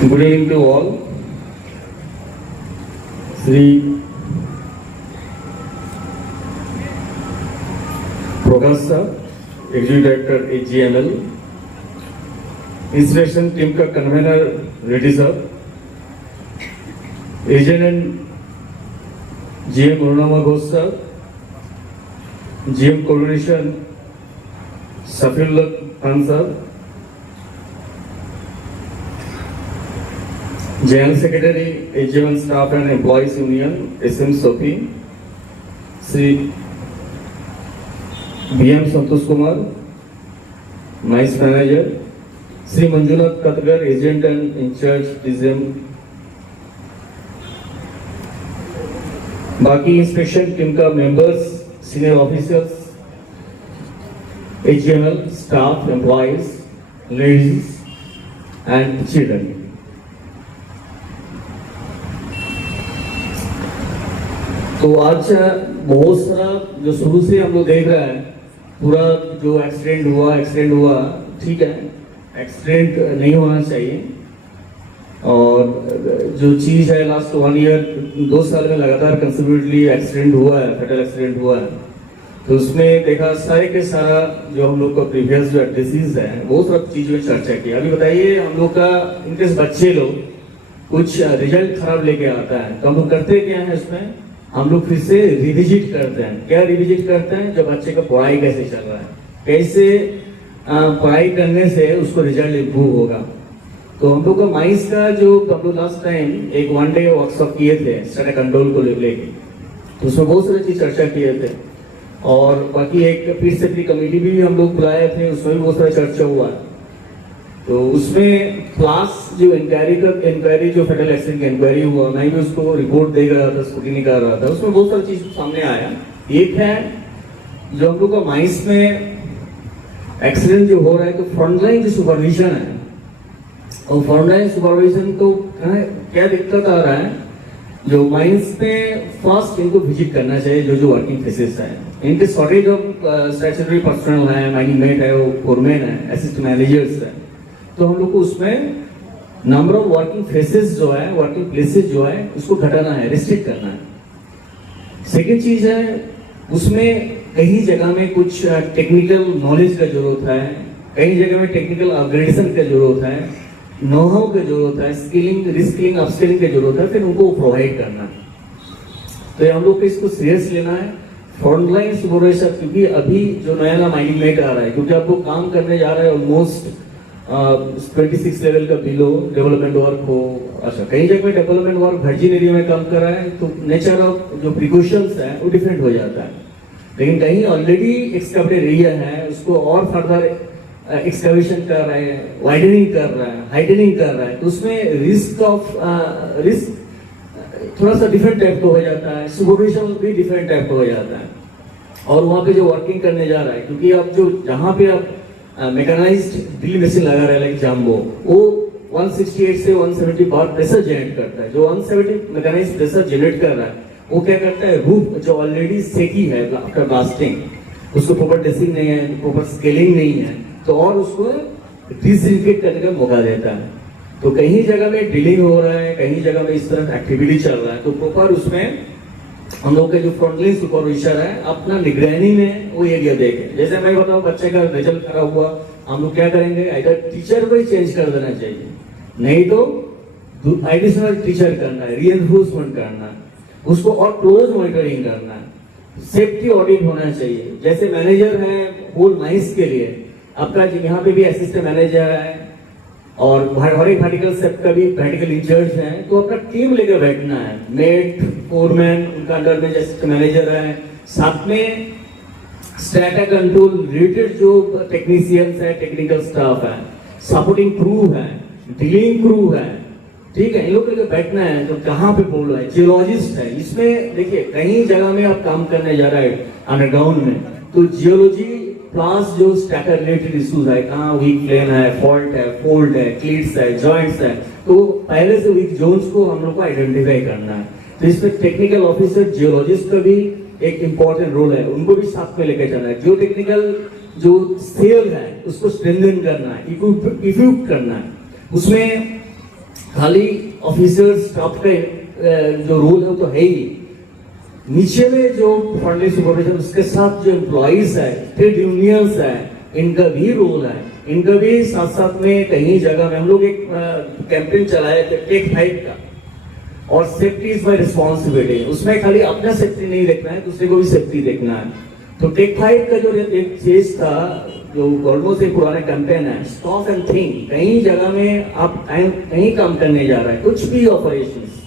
Good evening to all. Sri Prakash sir, Executive Director AGML, Installation Team का Convener Reddy sir, Agent and GM Gurunama Ghosh sir, GM Coordination Safirullah Khan sir, General Secretary, AGML Staff and Employees Union, SM Sophie, Sri BM Santosh Kumar, Nice Manager, Sri Manjunath Katgar, Agent and In Charge, DGM. बाकी inspection team का members, senior officers, AGML staff, employees, ladies and children. तो आज बहुत सारा जो शुरू से हम लोग देख रहे हैं, पूरा जो एक्सीडेंट हुआ ठीक है, एक्सीडेंट नहीं होना चाहिए. और जो चीज़ है लास्ट 1 ईयर 2 साल में लगातार कंसिक्यूटिवली एक्सीडेंट हुआ है, फैटल एक्सीडेंट हुआ है. तो उसमें देखा सारे के सारा जो हम लोग का प्रीवियस जो डिसीज है वो सब चीज़ में चर्चा की. अभी बताइए हम लोग का इनके बच्चे लोग कुछ रिजल्ट खराब लेके आता है तो हम लोग करते क्या है, इसमें हम लोग फिर से रिविजिट करते हैं. क्या रिविजिट करते हैं? जब बच्चे का पढ़ाई कैसे चल रहा है, कैसे पढ़ाई करने से उसको रिजल्ट इम्प्रूव होगा. तो हम लोग का माइस का जो हम लोग लास्ट टाइम एक 1 डे वर्कशॉप किए थे स्टार्ट कंट्रोल को लेके, तो उसमें बहुत सारी चीज चर्चा किए थे. और बाकी एक पीर सेफ्टी कमेटी भी हम लोग बुलाए थे, उसमें भी बहुत सारा चर्चा हुआ. तो उसमें क्लास जो इंक्वायरी जो फेटल एक्सीडेंट की इंक्वायरी हुआ, मैं भी उसको रिपोर्ट देख रहा था, स्क्रूटिनी कर रहा था. उसमें बहुत सारी चीज सामने आया. एक है जो हम लोग का माइंस में एक्सीडेंट जो हो रहा है, तो फ्रंटलाइन जो सुपरविजन है, और फ्रंटलाइन सुपरविजन को क्या दिक्कत आ रहा है, जो माइंस में फर्स्ट इनको विजिट करना चाहिए जो वर्किंग फेसेस है. इनके शॉर्टेज ऑफ स्टैट्यूटरी पर्सनल है, माइनिंग मेट है, फोरमैन है, असिस्टेंट मैनेजर्स है. तो हम लोग को उसमें नंबर ऑफ वर्किंग फेसेस जो है, वर्किंग प्लेसेस जो है, उसको घटाना है, रिस्ट्रिक्ट करना है. सेकेंड चीज है उसमें कई जगह में कुछ टेक्निकल नॉलेज का जरूरत है, कई जगह में टेक्निकल अपग्रेडेशन का जरूरत है, नो हाउ की जरूरत है, स्किलिंग रिस्किलिंग अपस्किलिंग की जरूरत है, फिर उनको प्रोवाइड करना है. तो हम लोग को इसको सीरियस लेना है. फ्रंटलाइन सुपरवाइजर, क्योंकि अभी जो नया माइनिंग मेट आ रहा है, क्योंकि आपको काम करने जा रहा है ऑलमोस्ट 26 लेवल का बिलो डेवलपमेंट वर्क हो. अच्छा, कई जगह में डेवलपमेंट वर्क वर्जिन एरिया में काम कर रहा है, तो नेचर ऑफ जो प्रिकॉशंस है वो डिफरेंट हो जाता है. लेकिन कहीं ऑलरेडी एक्सकवेटेड एरिया है, उसको और फर्दर एक्सकवेशन कर रहे हैं, वाइडनिंग कर रहा है, हाइडनिंग कर रहा है, तो उसमें रिस्क थोड़ा सा डिफरेंट टाइप का हो जाता है, सुपरविजन भी डिफरेंट टाइप का हो जाता है. और वहाँ पे जो वर्किंग करने जा रहा है, क्योंकि आप जो जहाँ पे आप मैकेनाइज्ड ड्रिल मशीन लगा रहा है लाइक जाम्बो, वो 168 से 170 बार प्रेशर जनरेट करता है. जो 170 मैकेनाइज्ड प्रेशर जनरेट कर रहा है वो क्या करता है, रूफ जो ऑलरेडी सेकी है आफ्टर ब्लास्टिंग, उसको प्रॉपर ड्रेसिंग नहीं है, प्रॉपर स्केलिंग नहीं है, तो और उसको डिसइंफेक्ट करने का मौका देता है. तो कहीं जगह में ड्रिलिंग हो रहा है, कहीं जगह में इस तरह एक्टिविटी चल रहा है, तो प्रॉपर उसमें हम लोग के जो फ्रंटलाइन सुपरवाइजर है अपना निगरानी में वो एरिया देखे. जैसे मैं बताऊं, बच्चे का रिजल्ट खराब हुआ, हम लोग क्या करेंगे, इधर टीचर को ही चेंज कर देना चाहिए, नहीं तो एडिशनल टीचर करना है, रीइंफोर्समेंट करना है, उसको और क्लोज मॉनिटरिंग करना है, सेफ्टी ऑडिट होना चाहिए. जैसे मैनेजर है होल माइंस के लिए, आपका यहाँ पे भी असिस्टेंट मैनेजर है और हर एक वर्टिकल सेट का भी वर्टिकल इंचार्ज है, तो अपना टीम लेकर बैठना है. मेट, फोरमैन, उनका अंडर में जैसे मैनेजर है, साथ में स्टाटा कंट्रोल रिलेटेड जो टेक्नीशियंस है, टेक्निकल स्टाफ है, सपोर्टिंग क्रू है, ड्रिलिंग क्रू है, ठीक है, इन लोग लेकर बैठना है. तो कहाँ पे बोल रहा है, जियोलॉजिस्ट है. इसमें देखिए कहीं जगह में आप काम करने जा रहा है अंडरग्राउंड में, तो जियोलॉजी प्लस जो स्टैटर रिलेटेड इश्यूज है, कहाँ वीक प्लेन है, फॉल्ट है, फोल्ड है, क्लीट्स है, जॉइंट्स है, तो पहले से वीक जोन्स को हम लोग को आइडेंटिफाई करना है. तो इसमें टेक्निकल ऑफिसर जियोलॉजिस्ट का भी एक इंपॉर्टेंट रोल है, उनको भी साथ में लेकर जाना है. जो टेक्निकल जो सेल है उसको स्ट्रेंथन करना है, इक्विप करना है. उसमें खाली ऑफिसर स्टाफ का जो रोल है वो तो है ही, नीचे में जो फंडली सुपरविजन उसके साथ जो एम्प्लॉइज है, ट्रेड यूनियंस है, इनका भी रोल है। इनका भी साथ साथ में कहीं जगह में हम लोग एक कैंपेन चलाए थे टेक 5 का, और सेफ्टी इज माई रिस्पॉन्सिबिलिटी। उसमें खाली अपना सेफ्टी नहीं देखना है, दूसरे को भी सेफ्टी देखना है। तो टेक 5 का जो एक चीज था, जो ऑलमोस्ट एक पुराना कैंपेन है, स्टॉप एंड थिंक। कहीं जगह में आप कहीं काम करने जा रहा है, कुछ भी ऑपरेशंस,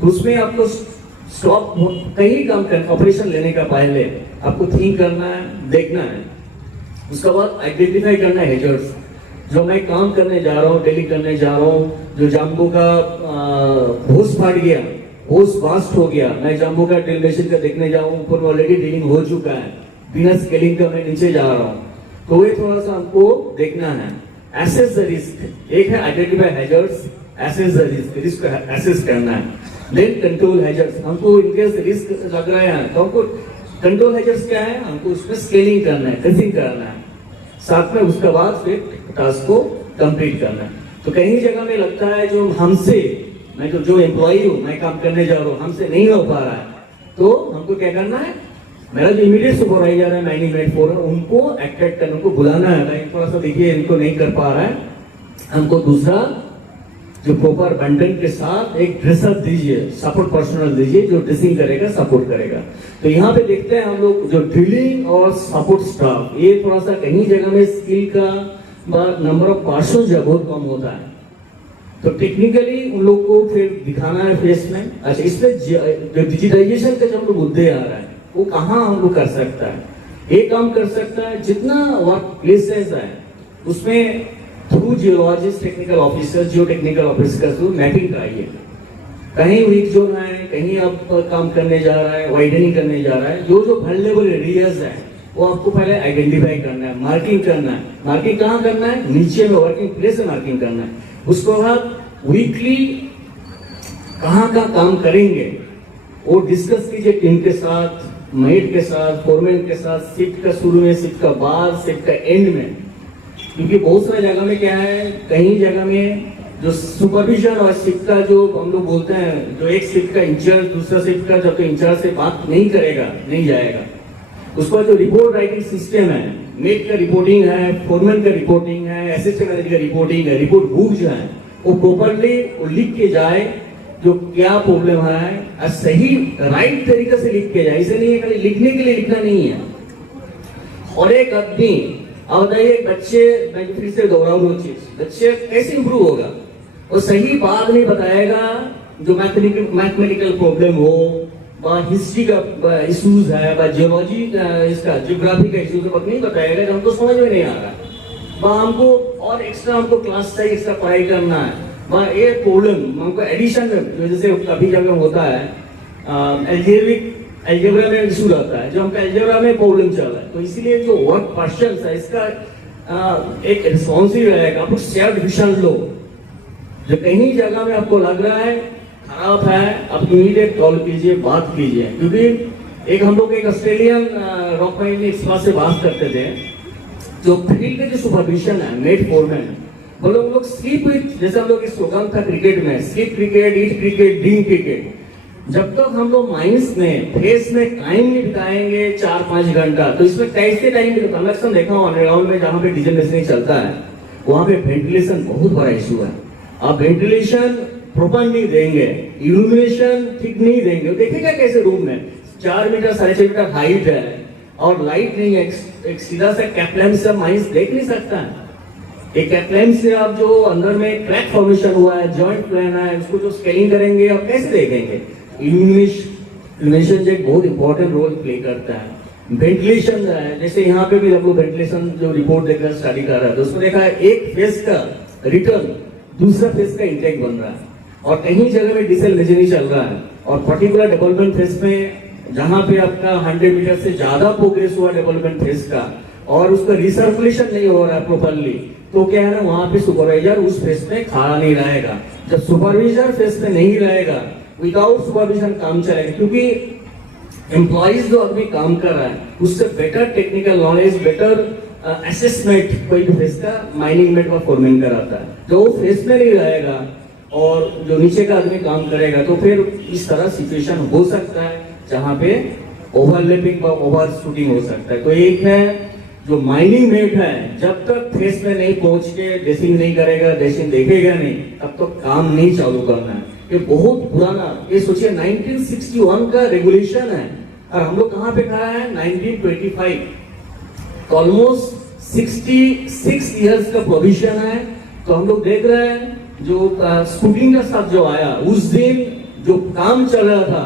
तो उसमें आपको स्टॉप कहीं काम करना, ऑपरेशन लेने का पहले आपको थिंक करना है, देखना है। उसके बाद आइडेंटिफाई करना है हेजर्ड्स। जो मैं काम करने जा रहा हूँ, डेली करने जा रहा हूँ, जो जाम्बू का होस फाट गया, होस बास्ट हो गया, मैं जाम्बू का ड्रिल मशीन का देखने जाऊँ, ऊपर में ऑलरेडी ड्रिलिंग हो चुका है, बिना स्केलिंग का मैं नीचे जा रहा हूँ, तो ये थोड़ा सा हमको देखना है। एसेस द रिस्क, एक है identify hazards, assess the risk, risk assess करना है। देन कंट्रोल हैजर्ड्स, हमको इनकेस रिस्क लग रहा है तो हमको कंट्रोल हैजर्ड्स क्या है, हमको उसमें स्केलिंग करना है, टेस्टिंग करना है, साथ में उसके बाद फिर टास्क को कंप्लीट करना है। तो कहीं जगह में लगता है जो हमसे, मैं जो एम्प्लॉई हूँ, मैं काम करने जा रहा हूँ, हमसे नहीं हो पा रहा है, तो हमको क्या करना है, मेरा जो इमीडिएट सुपरवाइजर है, मैनेजमेंट फोर है, उनको एक्टिवेट करने, उनको बुलाना है, भाई थोड़ा सा देखिए इनको नहीं कर पा रहा है, हमको दूसरा जो प्रॉपर बंटन के साथ एक ड्रेसर दीजिए, सपोर्ट पर्सनल दीजिए, जो ड्रेसिंग करेगा, सपोर्ट करेगा। तो यहाँ पे देखते हैं हम लोग जो ड्रिलिंग और सपोर्ट स्टाफ, ये थोड़ा सा कहीं जगह में स्किल का नंबर ऑफ पर्सन जो बहुत कम होता है, तो टेक्निकली उन लोग को फिर दिखाना है फेस में। अच्छा, इसमें जो डिजिटाइजेशन का जो हम लोग मुद्दे आ रहा है, वो कहाँ हम लोग कर सकता है, एक काम कर सकता है, जितना वर्क प्लेसेस है उसमें थ्रू जियोलॉजिस्ट, टेक्निकल ऑफिसर, जियो टेक्निकल ऑफिसर का थ्रू मैपिंग कराइए। कहीं वीक जोन है, कहीं आप काम करने जा रहा है, वाइडनिंग करने जा रहा है, जो वल्नरेबल एरियाज है वो आपको पहले आइडेंटिफाई करना है, मार्किंग करना है। मार्किंग कहाँ करना है, नीचे में वर्किंग प्लेस में मार्किंग करना है। उसके बाद वीकली कहाँ का काम करेंगे वो डिस्कस कीजिए टीम के साथ, मेट के साथ, फोरमैन के साथ, शिफ्ट का शुरू में, शिफ्ट का बाद, शिफ्ट का एंड में। क्योंकि बहुत सारी जगह में क्या है, कहीं जगह में जो सुपरविजन और शिफ्ट का जो हम लोग बोलते हैं, जो एक शिफ्ट का इंचार्ज दूसरा शिफ्ट का जब तो इंचार्ज से बात नहीं करेगा, नहीं जाएगा। उसका जो रिपोर्ट राइटिंग सिस्टम है, मेट का रिपोर्टिंग है, फोरमैन का रिपोर्टिंग है, असिस्टेंट मैनेजर का रिपोर्टिंग है, रिपोर्ट बुक जो है वो प्रॉपरली लिख के जाए, जो क्या प्रॉब्लम है सही राइट तरीके से लिख के जाए। इसे नहीं है खाली लिखने के लिए लिखना नहीं है। और एक आदमी, अब बताइए बच्चे, मैं फिर से दोहराऊं वो चीज, बच्चे कैसे इंप्रूव होगा, वो सही बात नहीं बताएगा, जो मैथमेटिकल प्रॉब्लम हो, हिस्ट्री का इश्यूज है, जियोलॉजी इसका जियोग्राफी का इश्यूज नहीं बताएगा, जब हमको समझ में नहीं आ रहा है, हमको और एक्स्ट्रा हमको क्लास से एक्स्ट्रा पढ़ाई करना है, ये प्रॉब्लम हमको एडिशन में, जैसे कभी जगह होता है एल्जेब्रा में इशू रहता है, जो हमको एल्जेब्रा में प्रॉब्लम चल रहा है, तो इसीलिए जो वर्क पर्सन है इसका एक रिस्पॉन्सिव रहेगा। आपको शेयर्ड विजन लो, जो कहीं जगह में आपको लग रहा है खराब है, आप इमीडिएट कॉल कीजिए, बात कीजिए। क्योंकि एक हम लोग एक ऑस्ट्रेलियन रॉक माइनिंग एक्सपर्ट से बात करते थे, जो फील्ड के जो सुपरविजन है, नेट फोरमैन, बोलो हम लोग स्लीप विथ, जैसे हम लोग इस प्रोग्राम था क्रिकेट में, स्लीप क्रिकेट, ईट क्रिकेट, ड्रिंक क्रिकेट, जब तक हम लोग माइंस में फेस में टाइम नहीं बिताएंगे 4-5 घंटा, तो इसमें कैसे टाइम बिताता। मैं अक्सर देखा हूँ अंडरग्राउंड में जहाँ पे डीजल मशीन चलता है, वहाँ पे वेंटिलेशन बहुत बड़ा इशू है। आप वेंटिलेशन प्रॉपर नहीं देंगे, इल्यूमिनेशन ठीक नहीं देंगे, देखेगा कैसे रूम में 4 मीटर 6.5 मीटर हाइट है और लाइट नहीं है, एक सीधा सा कैपलैम्प से माइंस देख नहीं सकता है। एक कैपलैम्प से आप जो अंदर में क्रैक फॉर्मेशन हुआ है, जॉइंट प्लान है, उसको जो स्केलिंग करेंगे आप कैसे देखेंगे। इल्यूमिनेशन एक बहुत इंपॉर्टेंट रोल प्ले करता है। वेंटिलेशन है, जैसे यहाँ पे भी हम लोग वेंटिलेशन जो रिपोर्ट देखकर स्टडी कर रहा है, तो उसमें देखा है एक फेज का रिटर्न दूसरा फेज का इंटेक बन रहा है, और कहीं जगह में डिसल्यूमिनेशन चल रहा है, और पर्टिकुलर डेवलपमेंट फेज में जहां पे आपका 100 मीटर से ज्यादा प्रोग्रेस हुआ डेवलपमेंट फेज का, और उसका रिसर्कुलेशन नहीं हो रहा है प्रॉपर्ली, तो क्या है ना, वहां पे सुपरवाइजर उस फेज में खड़ा नहीं रहेगा। जब सुपरवाइजर फेज में नहीं रहेगा, विदाउट सुपरविजन काम चलेगा, क्योंकि एम्प्लॉइज जो आदमी काम कर रहा है उससे better technical knowledge, better assessment कोई भी फेस का माइनिंग मेट और फोरमैन कराता है। जो फेस में नहीं रहेगा, और जो नीचे का आदमी काम करेगा, तो फिर इस तरह सिचुएशन हो सकता है जहाँ पे ओवरलैपिंग व ओवर शूटिंग हो सकता है। तो एक है जो माइनिंग मेट है, जब तक फेस में नहीं पहुंच के ड्रेसिंग नहीं करेगा, ड्रेसिंग देखेगा नहीं, तब तक काम नहीं चालू करना है। ये बहुत पुराना, ये सोचिए 1961 का रेगुलेशन है और हम लोग कहाँ पे खड़ा है 1925, तो ऑलमोस्ट 66 इयर्स का प्रोविजन है। तो हम लोग देख रहे हैं जो स्कूटिंग का साथ जो आया, उस दिन जो काम चल रहा था,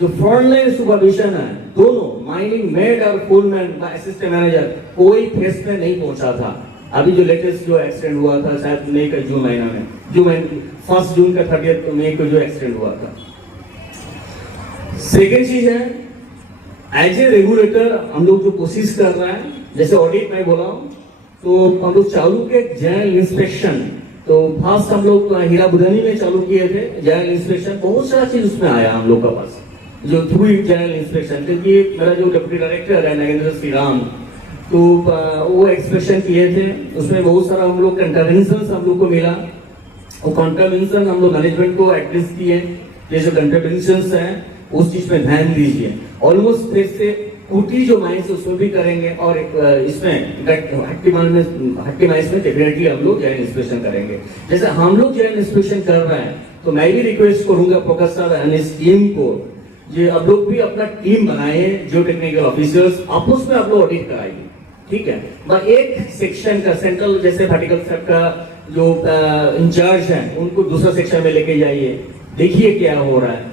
जो फ्रंटलाइन सुपरविजन है, दोनों माइनिंग मेड और फोरमैन का असिस्टेंट मैनेजर, कोई फेस में नहीं पहुंचा था। अभी जो लेटेस्ट जो एक्सीडेंट हुआ था शायद मई का जून महीना में, 1 जून का 30 मई को जो एक्सीडेंट हुआ था। सेकेंड चीज है, एज ए रेगुलेटर हम लोग जो कोशिश कर रहे हैं, जैसे ऑडिट में बोला हूं, तो हम लोग चालू के जनरल इंस्पेक्शन, तो फर्स्ट हम लोग हीरा बुधानी में चालू किए थे जनरल इंस्पेक्शन। बहुत सारा चीज उसमें आया हम लोग का पास जो थ्रू जनरल इंस्पेक्शन, क्योंकि मेरा जो डिप्टी डायरेक्टर है नागेंद्र श्री राम, तो वो एक्सपेक्शन किए थे, उसमें बहुत सारा हम लोग कंट्रावेंशन हम लोग को मिला। वो कंट्रावेंशन हम लोग मैनेजमेंट को एड्रेस किए, ये जो कंट्रावेंशन है उस चीज में ध्यान दीजिए। ऑलमोस्ट फिर से कुटी जो माइंस उसमें भी करेंगे, और इसमें हट्टी माइंस में डेफिनेटली हम लोग जनरल इंस्पेक्शन करेंगे। जैसे हम लोग जनरल इंस्पेक्शन कर रहे हैं, तो मैं भी रिक्वेस्ट करूंगा प्रोफेसर एंड इस टीम को, ये आप लोग भी अपना टीम बनाए, जो टेक्निकल ऑफिसर्स आपस में आप लोग ऑडिट कराइए, ठीक है। बस एक सेक्शन का सेंट्रल, जैसे वर्टिकल सेट का जो इंचार्ज है, उनको दूसरा सेक्शन में लेके जाइए, देखिए क्या हो रहा है।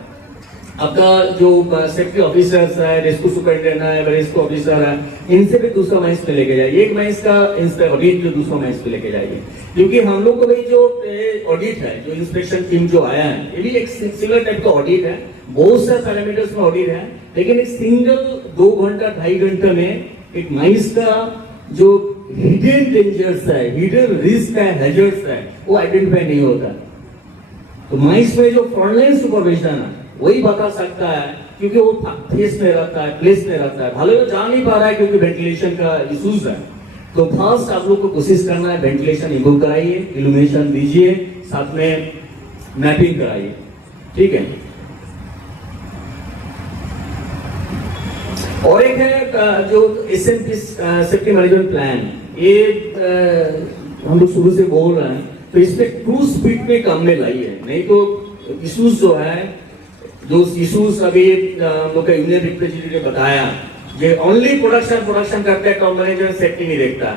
आपका जो सेफ्टी ऑफिसर्स है, रेस्क्यू सुपरिटेंडेंट है, रेस्क्यू ऑफिसर है, इनसे भी दूसरा माइंस पे लेके जाइए। एक माइंस का ऑडिट जो दूसरा माइंस पे लेके जाइए, क्योंकि हम लोग को भाई जो ऑडिट है, जो इंस्पेक्शन टीम जो आया है, ये भी एक सिमिलर टाइप का ऑडिट है। बहुत सारे पैरामीटर्स में ऑडिट है, लेकिन एक सिंगल 2 घंटा 2.5 घंटे में एक माइंस का जो हिडन डेंजर्स है, हिडन रिस्क है, हैजर्ड्स है, वो आइडेंटिफाई नहीं होता। तो माइंस में जो फ्रंटलाइन सुपरविजन है वही बता सकता है, क्योंकि वो फेस में रहता है, प्लेस में रहता है, भले वो जा नहीं पा रहा है क्योंकि वेंटिलेशन का इश्यूज है। तो फर्स्ट आप लोग को कोशिश करना है, वेंटिलेशन इंप्रूव कराइए, इल्यूमिनेशन दीजिए, साथ में मैपिंग कराइए, ठीक है। और एक है जो SMP सेफ्टी मैनेजमेंट प्लान, ये हम लोग शुरू से बोल रहे हैं, तो इसमें क्रूज स्पीड में काम में लाइए, नहीं तो इश्यूज जो है, जो इश्यूज अभी हम लोग का यूनियन रिप्रेजेंटेटिव ने बताया, ये ओनली प्रोडक्शन करते हैं, टॉप मैनेजर सेफ्टी नहीं देखता।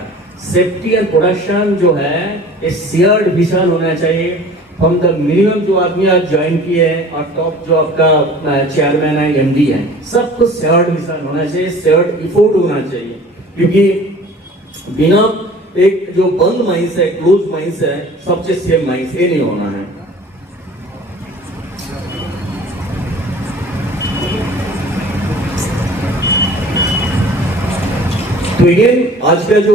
सेफ्टी एंड प्रोडक्शन जो है ये शेयर्ड विजन होना चाहिए, फ्रॉम द मिनिमम जो आदमी आज ज्वाइन किए हैं और टॉप जो आपका चेयरमैन है, MD है, सबको शेयर्ड विजन होना चाहिए, शेयर्ड इफोर्ट होना चाहिए। क्योंकि बिना एक जो बंद माइंस है, क्लोज माइंस है, सबसे सेम माइंस, ये नहीं होना है। तो अगेन आज का जो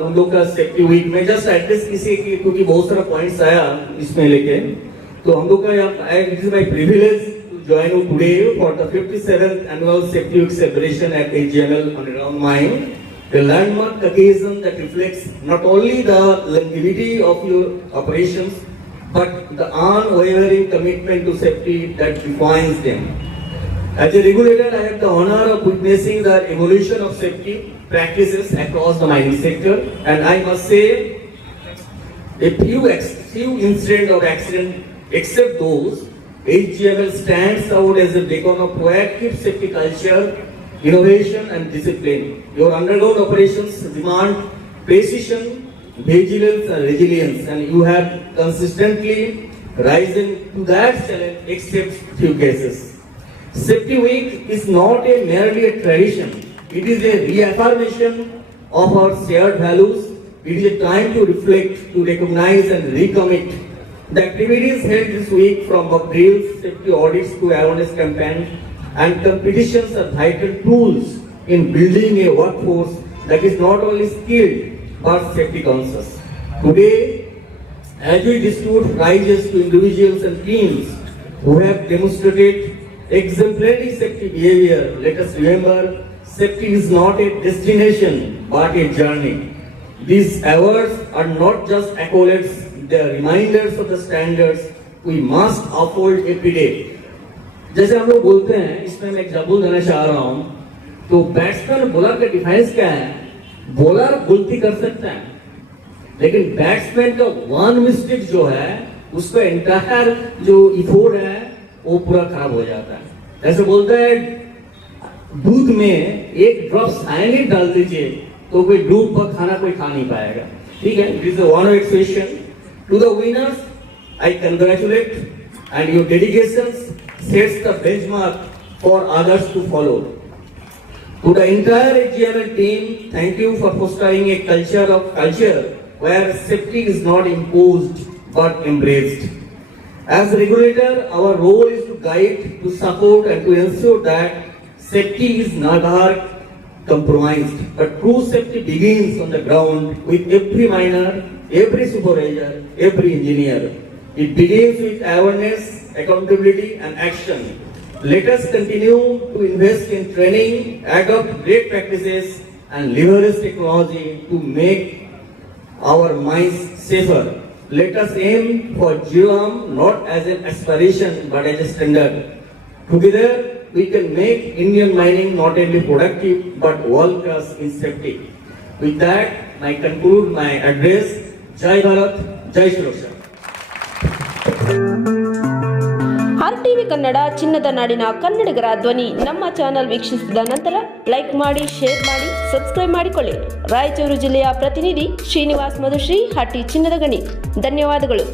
हम लोग का सेफ्टी वीक में जस्ट एड्रेस किसी की, क्योंकि बहुत सारा पॉइंट्स आया इसमें लेके, तो हम लोग का it is my privilege to join you today for the 57th annual safety week celebration at AGML underground mine, a landmark occasion that reflects not only the longevity of your operations but the unwavering commitment to safety that defines them. As a regulator, I have the honor of witnessing the evolution of safety practices across the mining sector, and I must say a few incidents of accident, except those, AGML stands out as a beacon of proactive safety culture, innovation and discipline. Your underground operations demand precision, vigilance and resilience, and you have consistently risen to that challenge except few cases. Safety Week is not merely a tradition. It is a reaffirmation of our shared values. It is a time to reflect, to recognize and recommit. The activities held this week, from mock drills, safety audits to awareness campaigns and competitions, are vital tools in building a workforce that is not only skilled but safety conscious. Today, as we distribute prizes to individuals and teams who have demonstrated exemplary safety behavior, let us remember, safety is not a destination but a journey. These awards are not just accolades, they are reminders of the standards we must uphold every day. जैसे हम लोग बोलते हैं, इसमें मैं example देना चाह रहा हूं, तो बैट्समैन बॉलर का डिफेंस क्या है? बॉलर गलती कर सकता है, लेकिन बैट्समैन का वन मिस्टेक जो है उसका एंटायर जो इफोर्ट है वो पूरा खराब हो जाता है। जैसे बोलते हैं दूध में एक ड्रॉप साइनाइड डाल दीजिए तो कोई दूध का खाना कोई खा नहीं पाएगा। ठीक है, it is a one expression to the winners. I congratulate and your dedications sets the benchmark for others to follow. To the entire HGML team, thank you for fostering a culture where safety is not imposed but embraced. As regulator, our role is to guide, to support, and to ensure that safety is never compromised. But true safety begins on the ground with every miner, every supervisor, every engineer. It begins with awareness, accountability, and action. Let us continue to invest in training, adopt great practices, and leverage technology to make our mines safer. Let us aim for zero harm not as an aspiration but as a standard. Together, we can make Indian mining not only productive but world-class in safety. With that, I conclude my address. Jai Bharat, Jai Shri Raksha. RTV Kannada ಚಿನ್ನದ ನಾಡಿನ ಕನ್ನಡಿಗರ ಧ್ವನಿ. ನಮ್ಮ channel ವೀಕ್ಷಿಸಿದ ನಂತರ like ಮಾಡಿ, share ಮಾಡಿ, subscribe ಮಾಡಿಕೊಳ್ಳಿ. ರಾಯಚೂರು ಜಿಲ್ಲೆಯ ಪ್ರತಿನಿಧಿ ಶ್ರೀನಿವಾಸ್ ಮಧುಶ್ರೀ, ಹಟ್ಟಿ ಚಿನ್ನದ ಗಣಿ. ಧನ್ಯವಾದಗಳು.